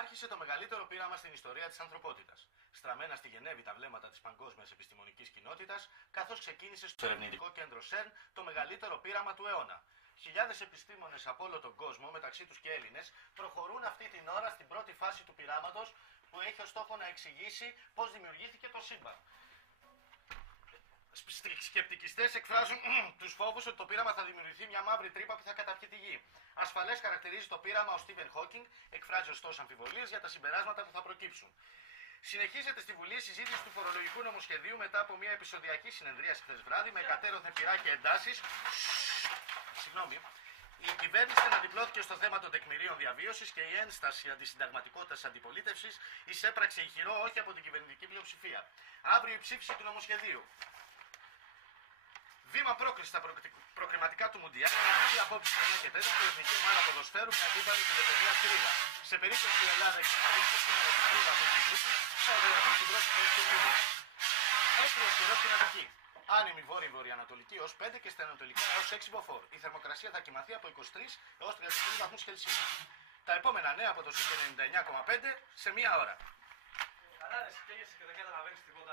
Άρχισε το μεγαλύτερο πείραμα στην ιστορία της ανθρωπότητας. Στραμμένα στη Γενέβη τα βλέμματα της παγκόσμιας επιστημονικής κοινότητας, καθώς ξεκίνησε στο ερευνητικό κέντρο ΣΕΡΝ το μεγαλύτερο πείραμα του αιώνα. Χιλιάδες επιστήμονες από όλο τον κόσμο, μεταξύ τους και Έλληνες, προχωρούν αυτή την ώρα στην πρώτη φάση του πειράματος που έχει ως στόχο να εξηγήσει πώς δημιουργήθηκε το σύμπαν. Σκεπτικιστές εκφράζουν τους φόβους ότι το πείραμα θα δημιουργηθεί μια μαύρη τρύπα που θα καταπιεί τη γη. Ασφαλές χαρακτηρίζει το πείραμα ο Στίβεν Χόκινγκ, εκφράζει ωστόσο αμφιβολίες για τα συμπεράσματα που θα προκύψουν. Συνεχίζεται στη Βουλή η συζήτηση του φορολογικού νομοσχεδίου μετά από μια επεισοδιακή συνεδρίαση χθες βράδυ με κατέρωθεν πυρά και εντάσεις. Συγγνώμη. Η κυβέρνηση αναδιπλώθηκε στο θέμα των τεκμηρίων διαβίωσης και η ένσταση αντισυνταγματικότητας της αντιπολίτευσης εισέπραξε ηχηρό όχι από την κυβερνητική πλειοψηφία. Αύριο η ψήφιση του νομοσχεδίου. Βήμα πρόκληση στα προκριματικά του Μουντιάλ, η εθνική απόψη 1 και 4 του εθνική ομάδα ποδοσφαίρου με αντίπαλη τη Λετωνία Κρίδα. Σε περίπτωση που η Ελλάδα εξασφαλίσει το σύνολο τη Κρίδα από την Κρήτη, θα οδηγηθεί στην πρώτη θέση του Μουντιάλ. Έχει οχυρό στην Αττική. Άνεμη βόρειο-βορειοανατολική έως 5 και στα ανατολικά έως 6 μποφόρ. Η θερμοκρασία θα κοιμαθεί από 23 έως 33 βαθμούς Κελσίου. Τα επόμενα νέα από το ΣΥΚ 99,5 σε μία ώρα. Καλά, εσύ καίγεσαι και δεν καταλαβαίνεις τίποτα.